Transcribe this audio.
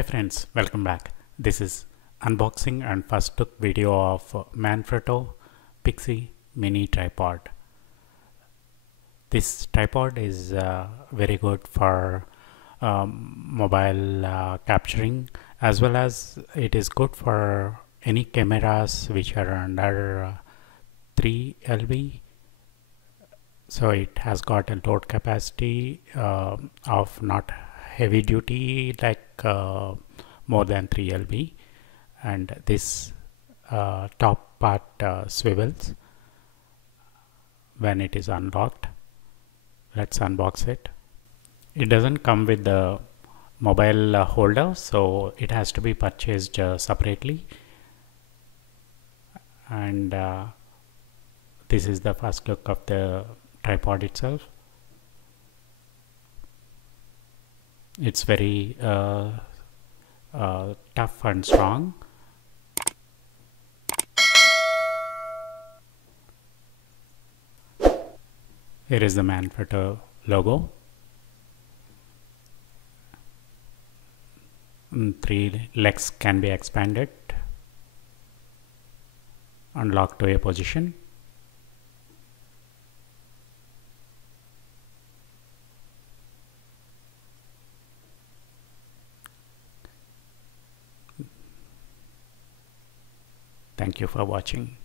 Hi friends, welcome back. This is unboxing and first look video of Manfrotto Pixi Mini Tripod. This tripod is very good for mobile capturing, as well as it is good for any cameras which are under 3 lb. So it has got a load capacity of not heavy duty like more than 3 lb, and this top part swivels when it is unlocked. Let's unbox it. It doesn't come with the mobile holder, so it has to be purchased separately, and this is the first look of the tripod itself. It's very tough and strong. Here is the Manfrotto logo. 3 legs can be expanded and locked to a position. Thank you for watching.